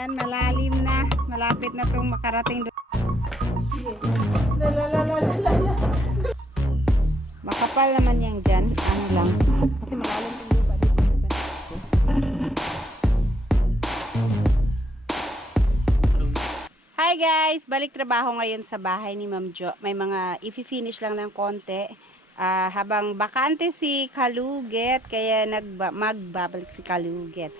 Ayan, malalim na. Malapit na itong makarating doon. Makapal naman yan dyan. Ano lang. Kasi malalim yung lupa dito. Hi guys! Balik trabaho ngayon sa bahay ni Ma'am Jo. May mga i-finish lang ng konti. Habang bakante si Kaluget, kaya magbabalik si Kaluget.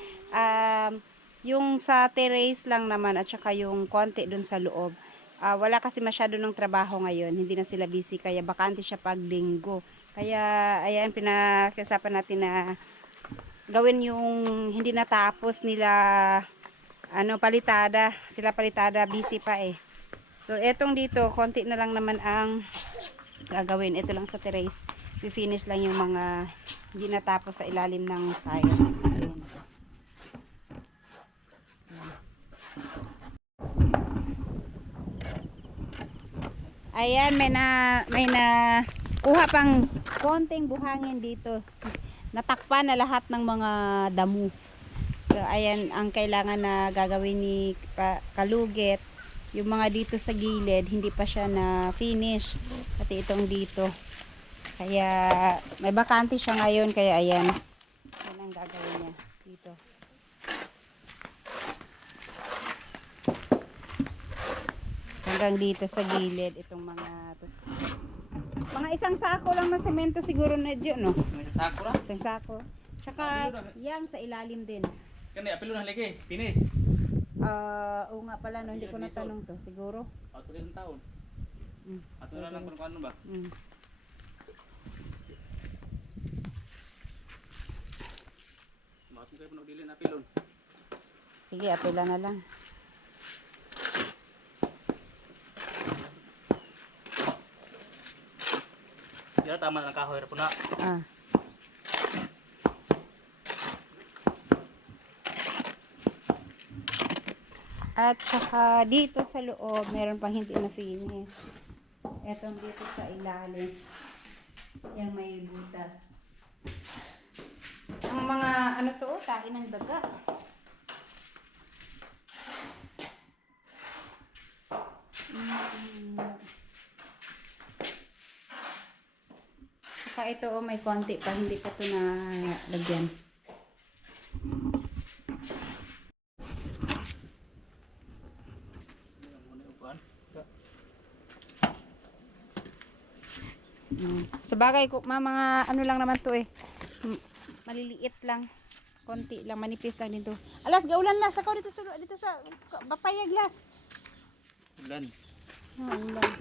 Yung sa terrace lang naman at saka yung konti dun sa loob. Wala kasi masyado ng trabaho ngayon. Hindi na sila busy kaya bakante siya pag linggo. Kaya ayan, pinakiusapan natin na gawin yung hindi natapos nila palitada. Sila palitada, busy pa eh. So etong dito, konti na lang naman ang gagawin. Ito lang sa terrace. I-finish lang yung mga hindi natapos sa ilalim ng tiles. Ayan, may na kuha pang konting buhangin dito. Natakpan na lahat ng mga damo. So ayan ang kailangan na gagawin ni Kaluget. Yung mga dito sa gilid, hindi pa siya na finish. Pati itong dito. Kaya may bakante siya ngayon, kaya ayan. Yan ang gagawin niya dito. Hanggang dito sa gilid itong mga isang sako lang na semento siguro na dyan, no? Isang sako lang? Isang sako. Tsaka yan sa ilalim din. Kani apilo na lagi, finish. Oo nga pala, no, hindi ko natanong to. Siguro? Ato ilang taon. Ato na lang kung ano ba? Bakit kayo pinagdili na apilon? Sige, apila na lang. Dito tama na kahoy po na. At saka dito sa loob, meron pang hindi na finish. Etong dito sa ilalim. Yung may butas. Ang mga tain ng daga. Saka ito may konti pa, hindi pa ito na lagyan. Sa bagay ko, mga ano lang naman to eh. Maliliit lang. Konti lang, manipis lang dito. Alas, gaulan las. Takaw dito sa papayag las. Ulan. Ulan.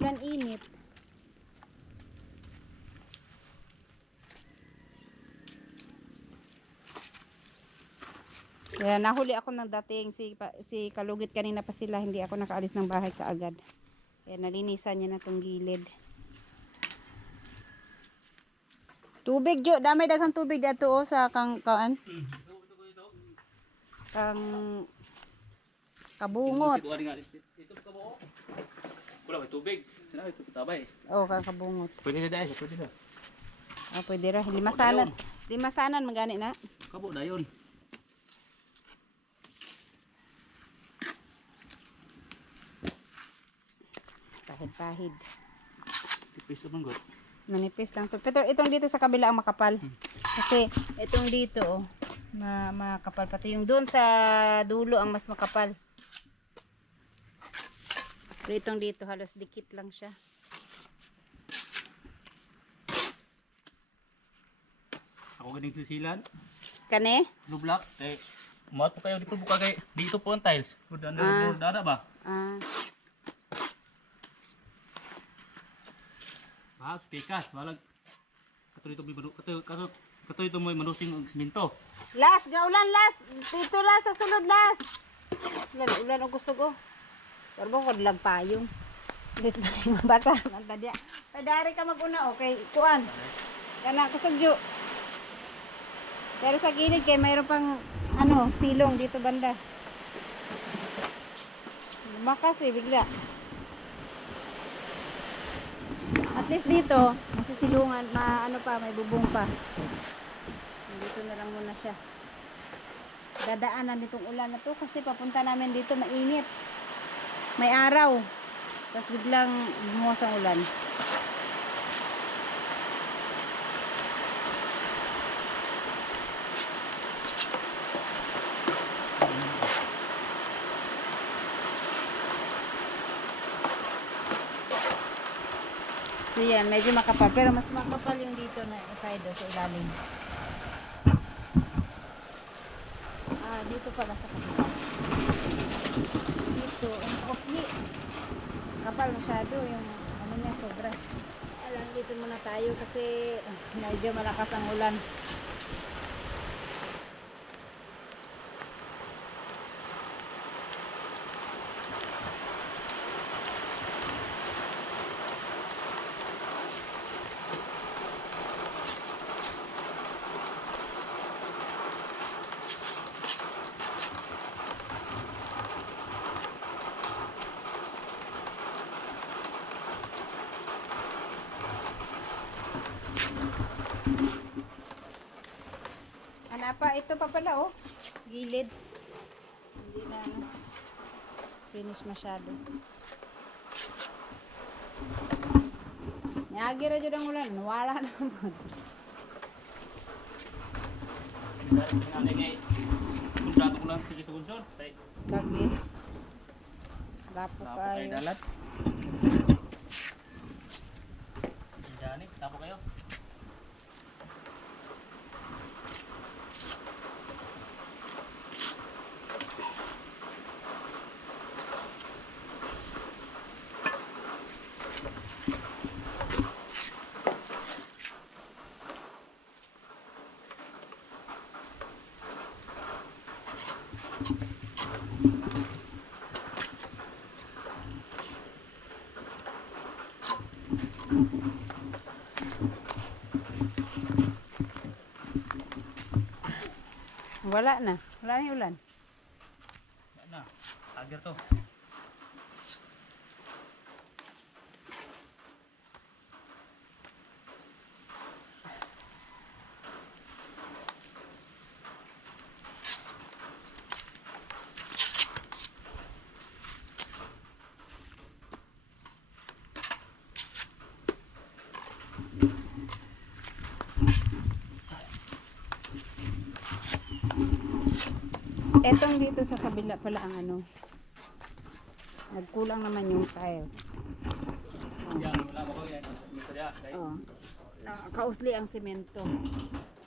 Ulan init. Kaya nahuli ako ng dating si Kalugit kanina pa sila. Hindi ako nakaalis ng bahay kaagad. Kaya nalinisan niya na tong gilid. Tubig jo, damay daghang tubig dito oh sa kang kabungot. Ito ka mo. Wala may tubig. Sinabi ito tabay. Oh, kang kabungot. Pwede na dahil, pwede na. Pwede ra. Limasanan magani na. Kabo dayon. Pahid-pahid. Tipis naman god. Manipis lang to. Pero itong dito sa kabila ang makapal. Kasi itong dito oh, makapal pati yung doon sa dulo ang mas makapal. Pero itong dito halos dikit lang siya. Ako ganing susilan. Kane? Blue block. Umat po kayo dito buka kay dito po ang tiles. Dada ba? Pikas, walang katuloy ito mo manusing og siminto. Las, gaulan las. Dito las sa sulod las. Ulan og kusog oh. Pero ko dilag payong. Dito mabasa man tadya. Padari ka maguna okay, kuan. Kana kusog jo. Pero sa gilid kay mayroon pang silong dito banda. Lumakas eh bigla. At least dito, masisilungan, may bubong pa. Dito na lang muna siya. dadaanan nitong ulan na to kasi papunta namin dito mainit. May araw. Tapos biglang bumuhos ang ulan. So yan, medyo makapal. Pero mas makapal yung dito na side sa ilalim. Dito pala sa kabila. Dito, ang osli. Kapal masyado yung ano niya, sobra. Alam, dito muna tayo kasi medyo malakas ang ulan. Ito pa pala oh, gilid. Hindi na finish masyado. Nyagi ra jud ang ulan, wala na mo. Kontrato ko lang sige sa Gunson. Lagi. Dapo kayo. Dalat. Jani, tapo kayo. Wala na. Wala na yung ulan. Yan na. Agar to. Etong dito sa kabila pala ang ano. Nagkulang naman yung tile. Yan, wala ko yan. Oh. Kausli ang semento.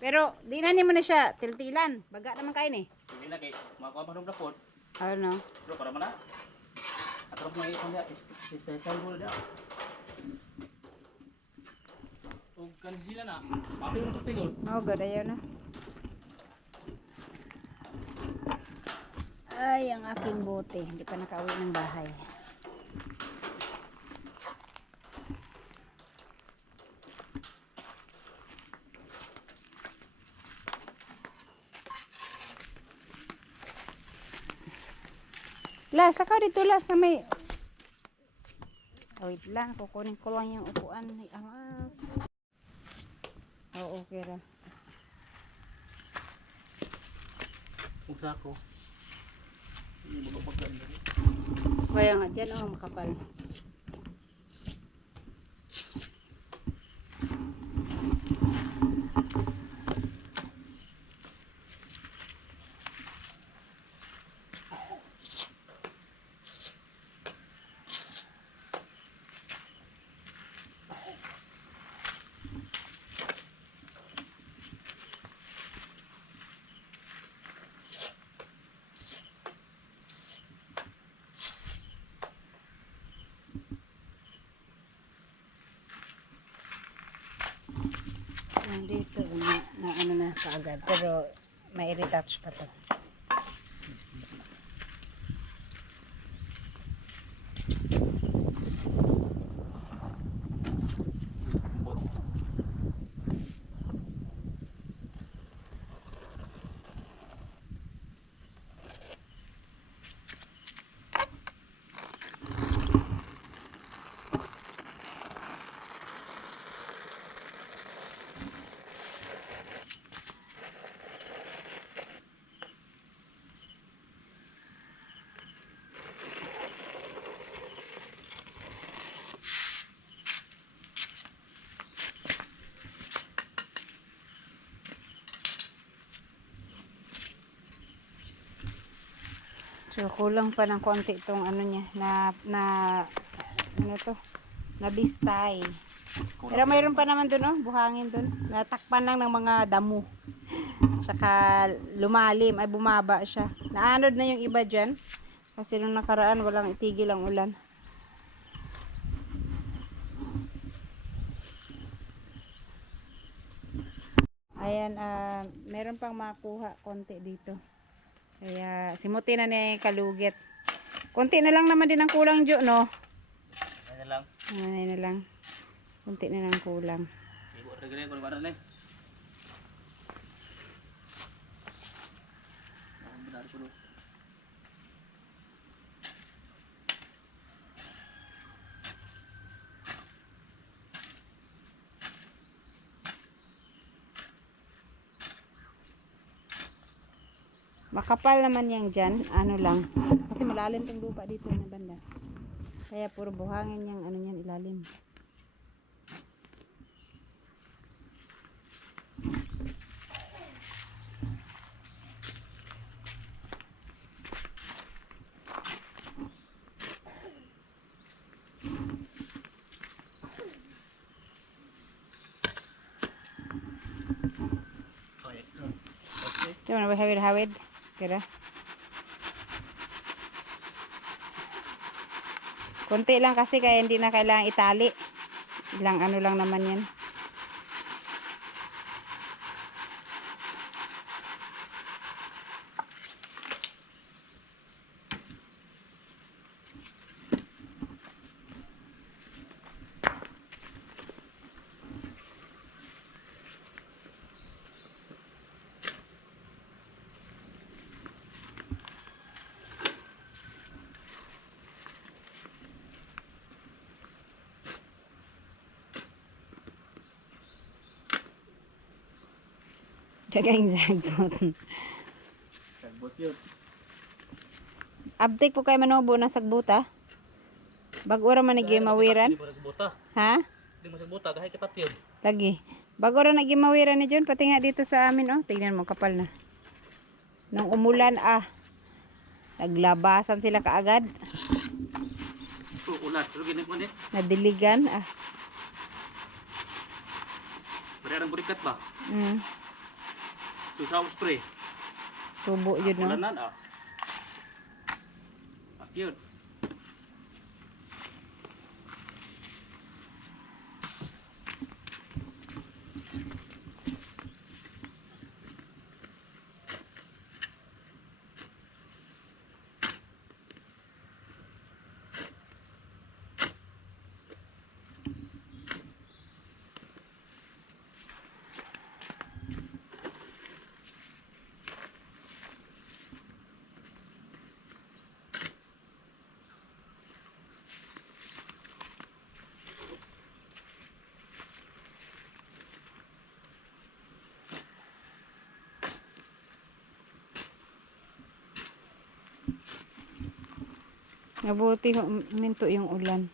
Pero di na mo na siya tiltilan. Baga naman kain eh. Sige na kay makuha pa ng raport. Ano? Pero para mana. Atro mo ikon dia. Style mo dia. Og kan sila na. Papi mo to tigol. Oh, gadayo na. Ay, ang aking bote. Hindi pa nakauwi ng bahay. Las, sakaw dito las na may... Oh, wait lang. Kukunin ko lang yung upuan. Ay, angas. Oh, okay ra. Usa ko. Hindi mo maganda. Kaya nga, dyan oh, makapal. Dito na ano na kaagad pero may retouch pa to. So, kulang pa ng konti itong ano niya, ano to, na bistay. Pero mayroon pa naman dun, oh, buhangin dun. Natakpan lang ng mga damo. Tsaka lumalim, ay bumaba siya. Naanod na yung iba dyan. Kasi nung nakaraan, walang itigil ang ulan. Ayan, meron pang makuha konti dito. Kaya simuti na niya yung kalugit. Konti na lang naman din ang kulang, Jo, no? Ano lang. Ayan na lang. Konti na lang kulang. Ibu ada gini kalau ada nih. Benar dulu. Makapal naman yang dyan, ano lang. Kasi malalim tong lupa dito na banda. Kaya puro buhangin yung ano yan ilalim. Diyan na ba hawid-hawid? Kira. Konti lang kasi kaya hindi na kailangang itali. Ilang ano lang naman yan. Kagaing sagbot. Sagbot yun. Abtik po kay manobo na sagbuta. Bag-ora man nagi mawiran. Hindi mo nagbuta. Ha? Hindi mo nagbuta kahit kipat yun. Lagi. Bag-ora nagi mawiran ni John pati nga dito sa amin, oh. Tingnan mo kapal na. Nung umulan, naglabasan sila kaagad. Ulat. Pero gini mo ni. Nadiligan, Berarang burikat ba? Mm. Susah spray. Tubo yun, no? Ulanan yun. Mabuti minto yung ulan.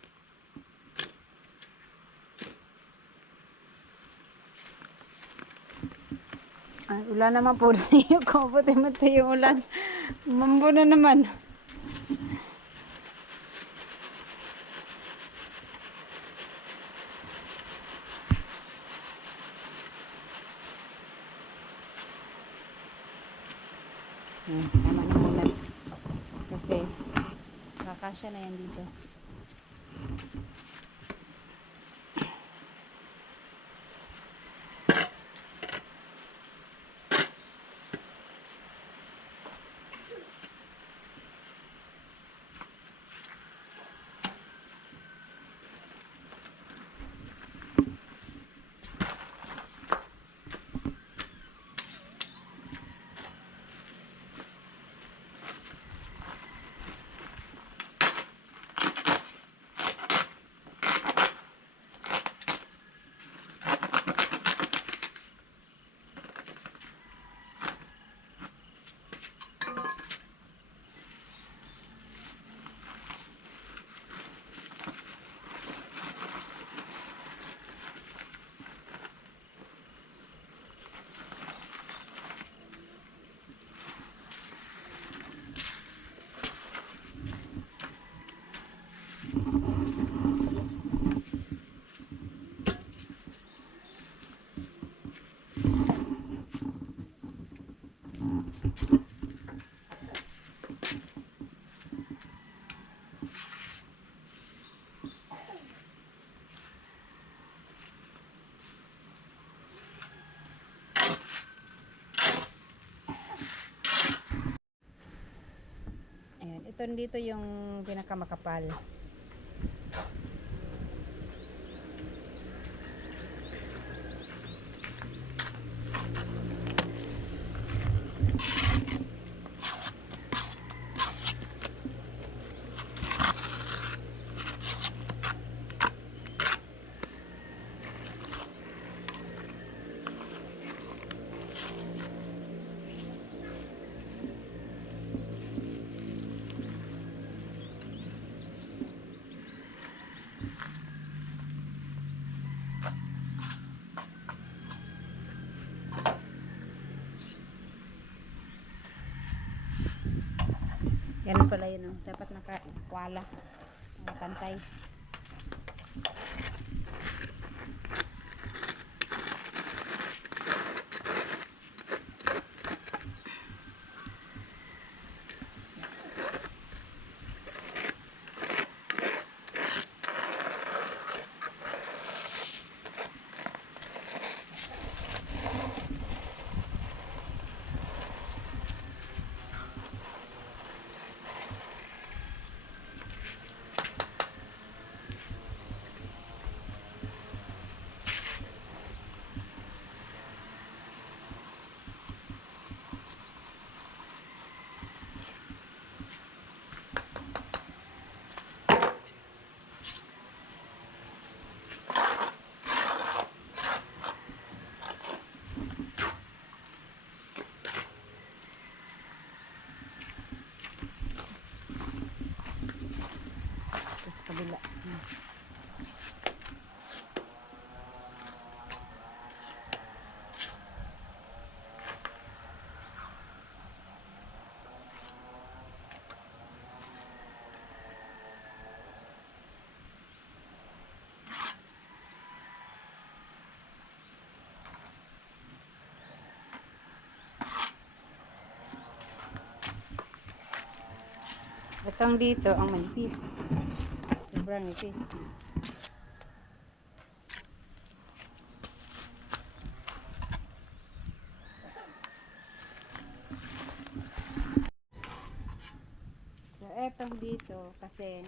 Ay, ulan naman po siya. Kabuti-muti yung ulan. Mambo na naman. Tama na muna. Kasi kakasya na yan dito. Ayan, ito dito yung pinakamakapal. Ganun pala yun, oh. Dapat naka-eskwala. Nakapantay. Sa kabila. Itong dito ang manipis. Sobrang nipis. So, etong dito kasi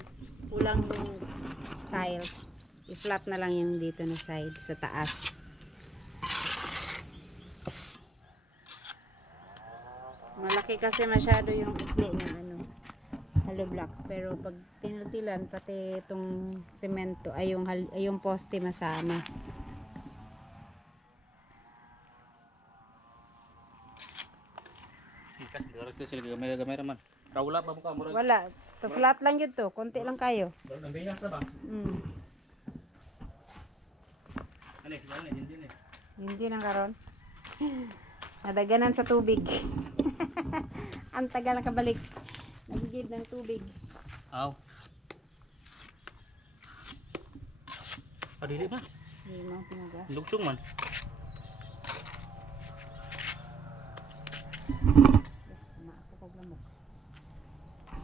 kulang yung style. I-flat na lang yung dito na side sa taas. Malaki kasi masyado yung isli ng ano, hollow blocks, pero pag tinutilan pati itong semento ay yung poste masama. Ikas daras sila gamay-gamay raman. Rawla pa mo ka murag. Wala, to flat lang yun to, konti lang kayo. Ang biyak ra ba? Ani, hindi ni. Hindi nang karon. Nadaganan sa tubig. Ang tagal na kabalik. Nagigib ng tubig. Aw. Dili man. Hindi mo tinaga. Lugsong man. Ako kog lamok.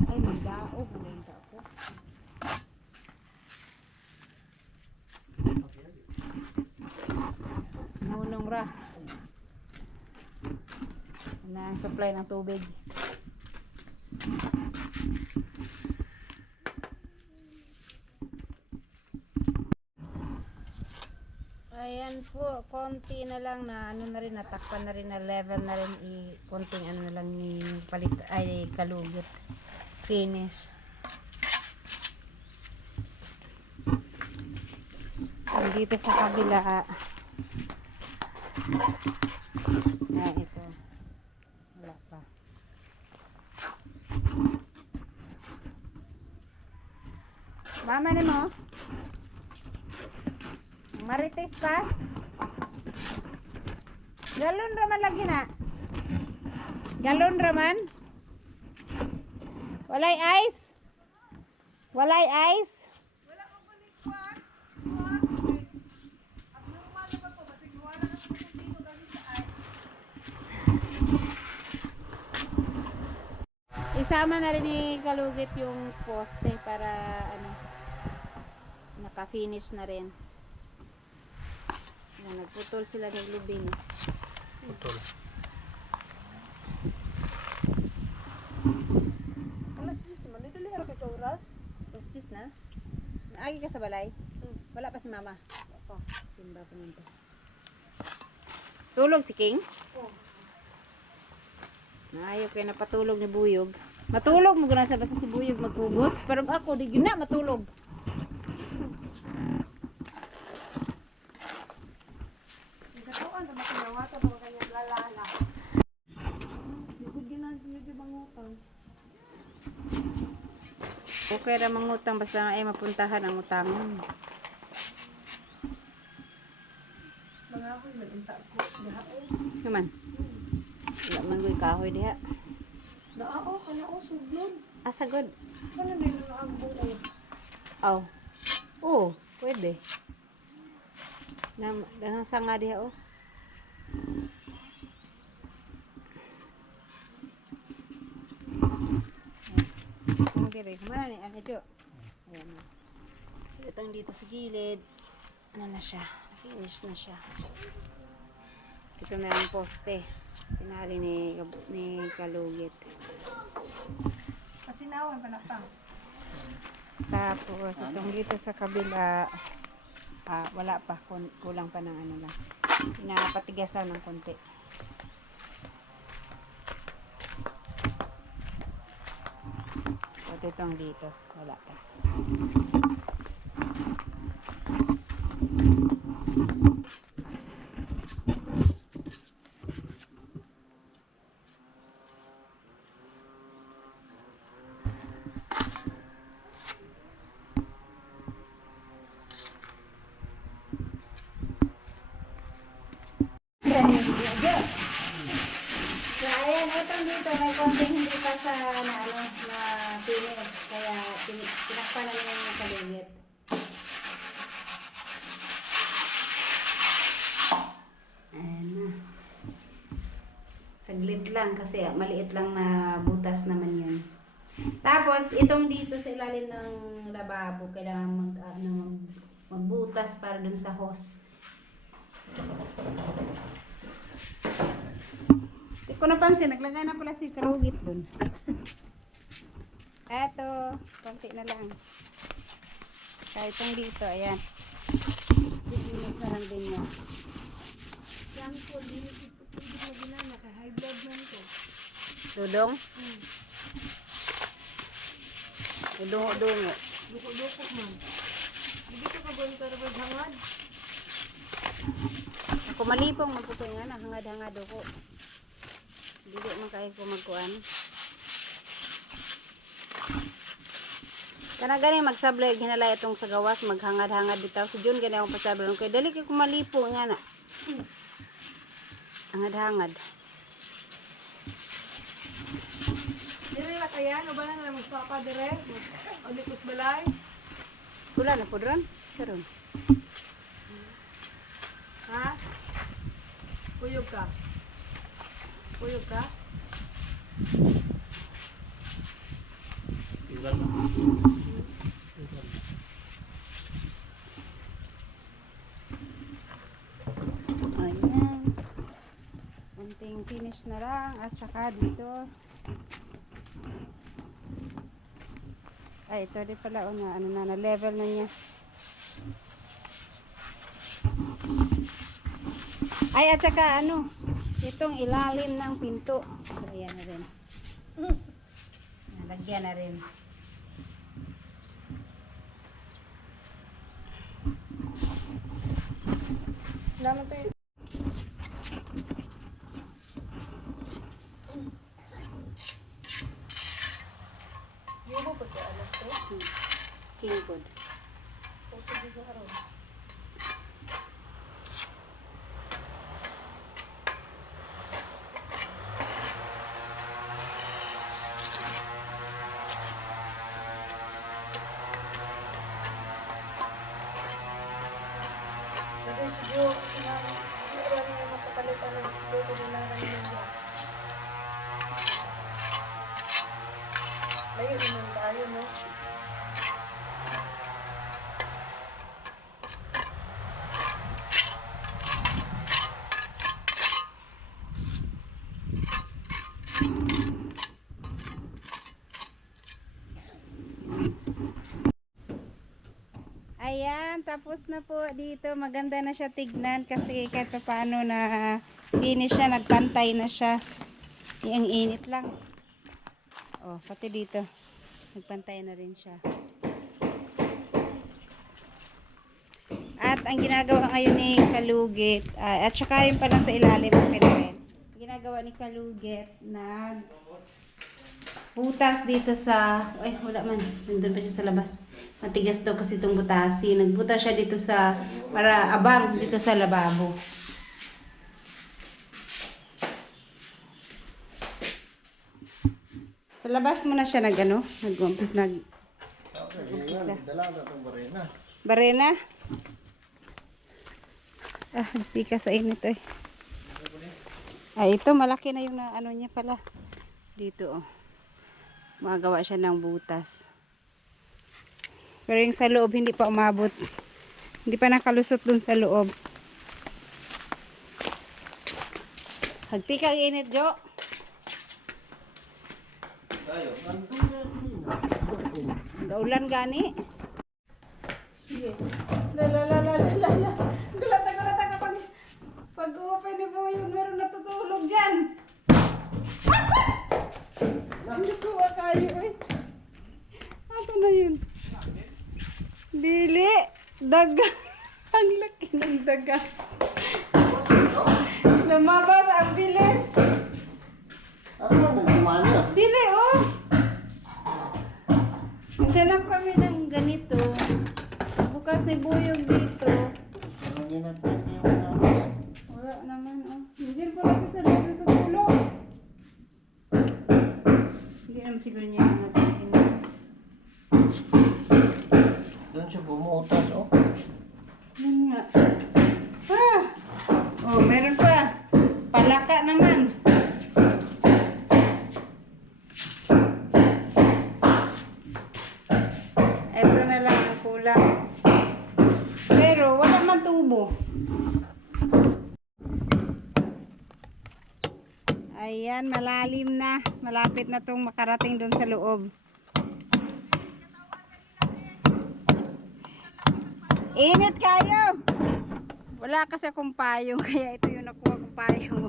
Ay, magdaog. Magaling ka ako. Nulong ra. Na ang supply ng tubig. Ayan po, konti na lang na ano na rin, natakpan na rin na level na rin, konting ano na lang ni palit ay kalugit. Finish. Dito sa kabila. Ito. Wala pa. Mama ni mo? Marites pa? Galon raman lagi na. Galon raman? Walay ice? Walay ice? Isama na rin ni Kalugit yung poste para ano, naka-finish na rin. Nagputol sila ng lubing. Putol. Alas 10 naman. Dito lang ka sa oras. Postis na? Naagi ka sa balay? Wala pa si mama? Apa? Simba pumunta. Tulog si King? Oh. Ayaw kayo napatulog ni Buyog. Matulog mo guna sa basta si Buyog magpugos. Pero ako, di yun na matulog. Nagkatuan na makinawata mga kanyang lalala. Likod yun ang sinigil bang utang. Okay ra mangutang basta ay mapuntahan ang utangon. Mga ako'y malinta ko. Nahaon. Naman. Wala man ko'y kahoy diha. Naao ka na o sublon. Asagod. Ano na yun ang buo? Aw. Oo, pwede. Dahang sanga diha oh. Kung dire, kumana ni ang ito. Ayan na. So, itong dito sa gilid, ano na siya, finish na siya. Ito na ang poste. Pinali ni Kalugit. Pasinawan pa na pa. Tapos, itong dito sa kabila, wala pa, kulang pa ng ano lang. Pinapatigas lang ng konti. At itong dito, wala pa. So, ayan, itong dito, may konting hindi pa sa na, ano, na finish. Kaya, tinakpan na nila yung Kalugit. Ayan na. Saglit lang kasi maliit lang na butas naman yun. Tapos, itong dito sa ilalim ng lababo, kailangan magbutas para dun sa hose. Hindi ko napansin, naglagay na pala si Kalugit dun. Eto, konti na lang. Kahit itong dito, ayan. Dipinis na lang din yan. Yan po, hindi mo ginana. Kaya high blood man ko. Dudong? Dungo-dungo. Duko-duko man. Hindi ka kabuhin ka rin hangad. Ako malipong magputo nga na, hangad-hangad ako. Hindi man kayo ko magkuhan. Kana gani magsablay hinalay itong sa gawas, maghangad-hangad bitaw. Si Jun gani akong pasablay. Kaya dali kayo kumalipo nga na. Hangad-hangad. Dire na kaya, no ba na naman magpapa dire? O likot balay? Wala na po doon. Karon. Ha? Puyog ka? Puyog ka? Iwan mo. Ayan. Kunting finish na lang. At saka dito. Ay, ito din pala. Ano na level na niya. Ay, at saka ano. Itong ilalim ng pinto. So, ayan na rin. Nalagyan na rin. Naman to yun. Yung mo pa sa alas to? King food. O sige ko aron. Kasi si Jo, wala niya mapapalitan ng luto nila ng ninyo. Ayun, inom tayo, no? Ayan, tapos na po dito. Maganda na siya tignan kasi kahit pa paano na finish siya, nagpantay na siya. Ang init lang. Oh, pati dito. Nagpantay na rin siya. At ang ginagawa ngayon ni Kalugit, at saka yung pala sa ilalim ng rin. Ginagawa ni Kalugit, butas dito sa, ay wala man, nandun pa siya sa labas. Matigas daw kasi itong butasi. Nagbutas siya dito sa, para abang dito sa lababo. Sa labas muna siya nag-umpis nag-umpisa. Dalaga itong barena. Barena? Di ka sa init eh. Ito malaki na yung ano niya pala. Dito oh. Magawa siya ng butas. Pero yung sa loob hindi pa umabot. Hindi pa nakalusot dun sa loob. Hagpi kang init, Jo. Gaulan gani. Sige. La. Gulat ka pag-open ni Boyong, meron natutulog dyan. Hindi ko kayo eh. Ano na yun? Dili. Daga. Ang laki ng daga. Lumabas ang bilis. Asa mo gumana? Dili oh. Maghanap kami ng ganito. Bukas ni Boyong dito. Ano ginapit niyo namin? Wala naman oh. Hindi po na siya sa loob natutulog. Hindi naman siguro niya natin. Doon siya bumutas, oh. Yan nga. Oh, meron pa. Palaka naman. Ito na lang ang kulang. Pero wala man tubo. Ayan, malalim na. Malapit na tong makarating doon sa loob. Init kayo! Wala kasi akong payong, kaya ito yung nakuha kong payong.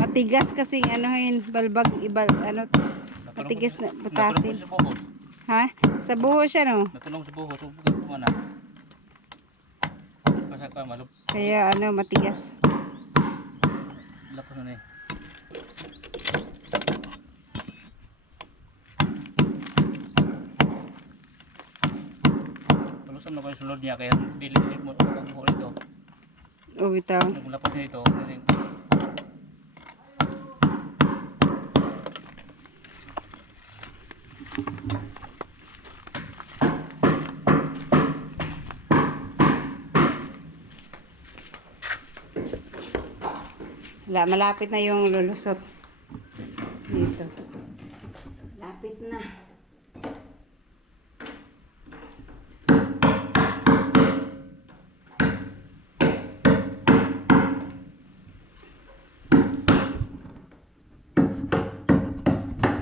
Matigas kasing balbag, matigas na butasin. Natulong sa buhos. Ha? Sa buho siya no? Natulong sa buhos. Ubugin ko na. Pasak pa, malup. Kaya matigas. Lakas na eh. Palusam na ko yung sulod niya kaya dili-dili mo ang buhol ito. Oh, bitaw. Nagulapos niya ito. Wala, malapit na yung lulusot. Dito. Lapit na.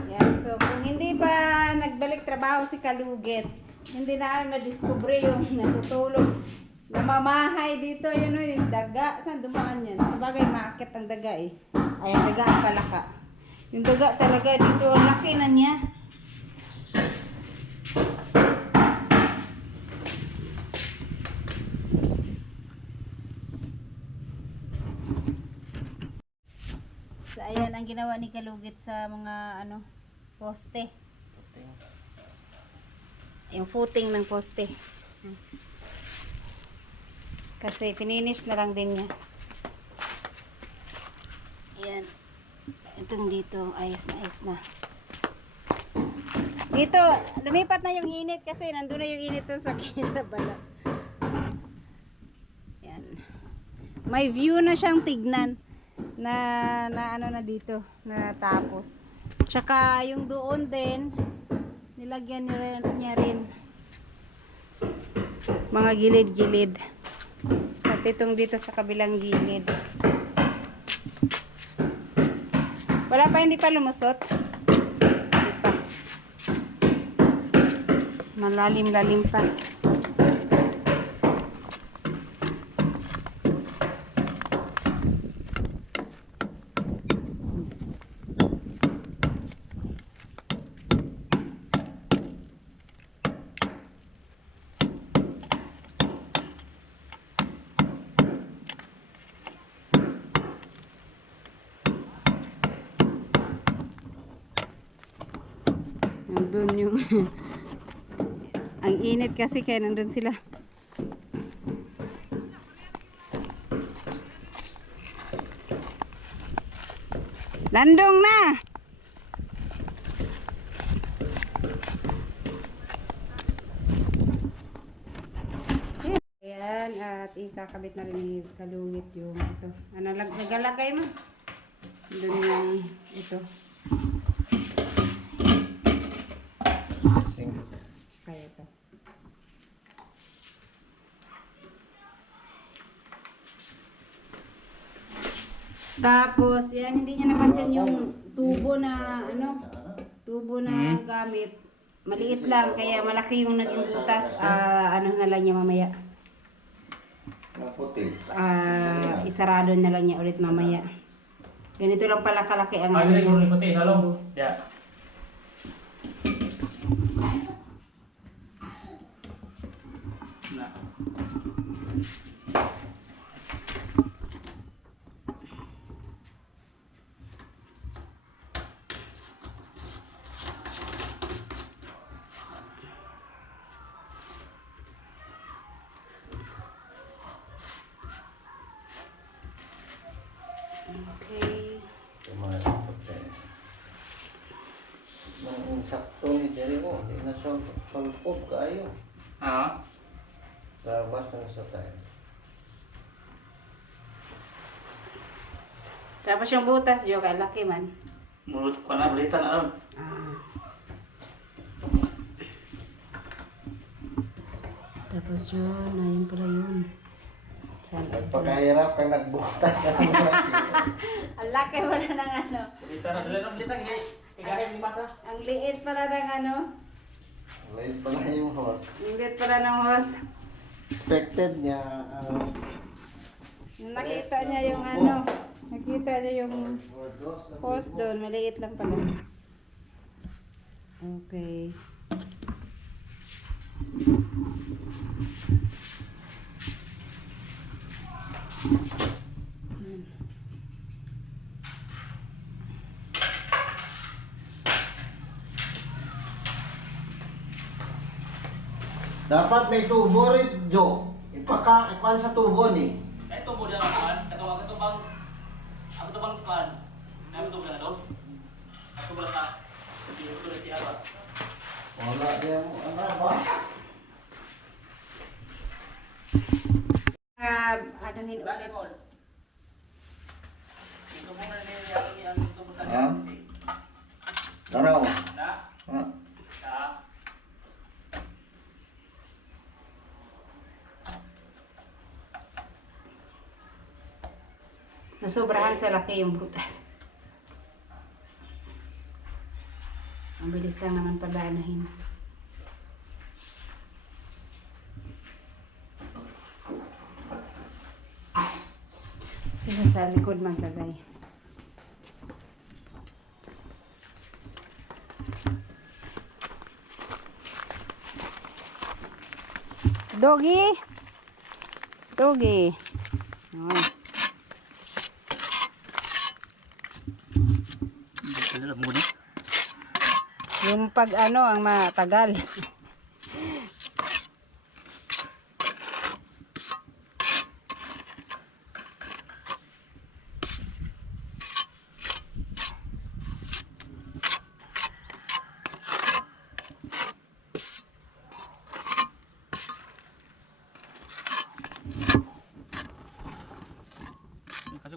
Yan, so kung hindi ba nagbalik trabaho si Kalugit, hindi namin madiscover yung natutulog. Namamahay dito, yun yung daga. Saan dumaan yan? Sabagay, maakit ang daga eh. Ay, ang daga ang palaka. Yung daga talaga dito, ang laki na niya. So, ayan ang ginawa ni Kalugit sa mga, poste. Yung footing ng poste. Kasi finish na lang din niya. Ayan. Itong dito, ayos na. Dito, lumipat na yung init kasi nandun na yung init sa balat. may view na siyang tignan na ano na dito na tapos. Tsaka yung doon din nilagyan niya rin mga gilid-gilid. At itong dito sa kabilang gilid. Wala pa, hindi pa lumusot. Hindi pa. Malalim-lalim pa. Nandun yung ang init kasi kaya nandun sila. Landong na! Ayan, at ikakabit na rin ni Kalugit yung ito. Ano, nagalagay mo? Doon yung ito. Kaya ito. Tapos, yan, hindi niya napansin yung tubo na, ano, tubo na gamit. Maliit lang, kaya malaki yung naging butas. Ano na lang niya mamaya. Isarado na lang niya ulit mamaya. Ganito lang pala kalaki ang Ano rin yung puti, halo? Yeah. Na. Okay. Ang sakto ni Jerry mo, hindi na solpog kayo. Ah. Labas na sa tayo. Tapos yung butas, Jo, kay laki man. Mulut ko na balitan na ron. Tapos yun, ayun pala yun. Saan? Pagkahirap kang nagbutas na mga Ang laki pala ng ano. Balitan na, dala ng balitan, guys. Tigahim ni Masa. Ang liit pala ng ano. Late pala yung host. Ang liit pala ng hose. Expected niya, Nakita niya yung ano. Nakita niya yung hose doon. Maliit lang pala. Okay. dapat may tubo rin, Jo. Ikuan sa tubo ni. Ay, tubo na naman. Katubang kuan. Ay, tubo na dos. Ako ba ta? Hindi ko na tiara. Wala dia mo, ano ba? Anuhin Dali ulit. mo. Ito mo na niya ang tubo ta. Ah? Tanaw. Na. Ha? Ta. Nasobrahan sa laki yung butas. Ang bilis lang naman pala anuhin. Ito siya sa likod maglagay. Doggy! Doggy! Ay. Alam mo ni. Yung pag ano ang matagal.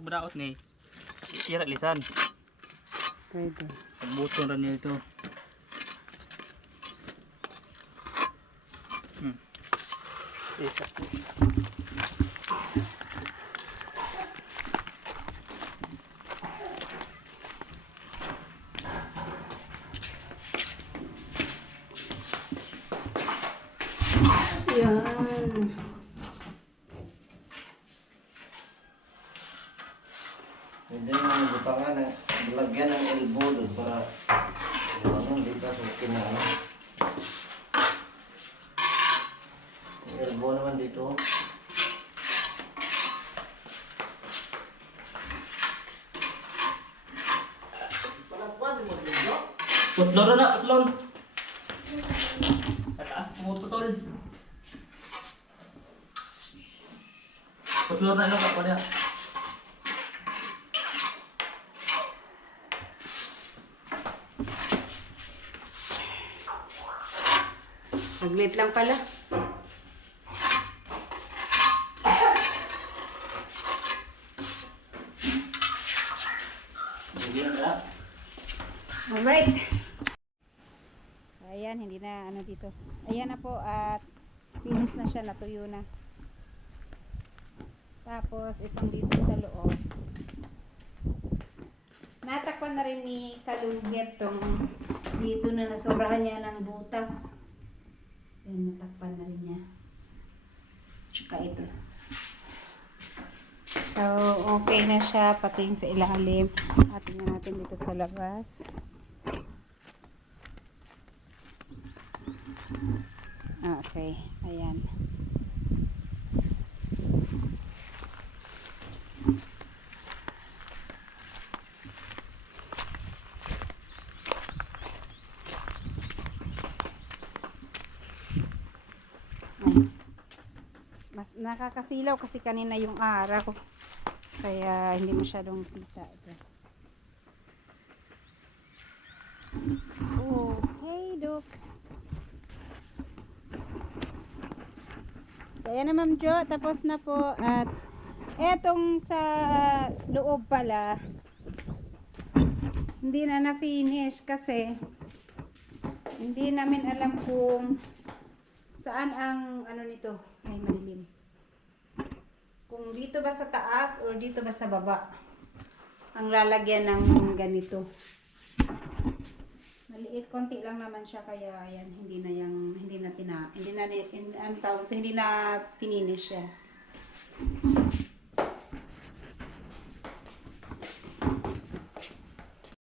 pagbudaot ni isira lisan. Pwede. Pagbuton rin niya ito. Ito. Yan. Hindi naman butangan ng lagyan ng elbow doon para hindi ka sukin na ano. Yung elbow naman dito. Palakuan mo dito. Putlon na, putlon. Putol. Putlon na ito ka niya. Saglit lang pala. Hindi na. Alright. Ayan, hindi na ano dito. Ayan na po at finish na siya, natuyo na. Tapos itong dito sa loob. Natakpan na rin ni Kalugit tong dito na nasobrahan niya ng butas. Ayan, natakpan na rin niya. Tsaka ito. So, okay na siya pati yung sa ilalim. At tingnan natin dito sa labas. Okay, ayan. Mas nakakasilaw kasi kanina yung araw. Kaya hindi masyadong kita ito. Okay, Dok. So, ayan na Ma'am Jo, tapos na po at etong sa loob pala hindi na na-finish kasi hindi namin alam kung saan ang ano nito, ay madilim. Kung dito ba sa taas or dito ba sa baba ang lalagyan ng ganito. Maliit, konti lang naman siya kaya ayan, hindi na finish siya.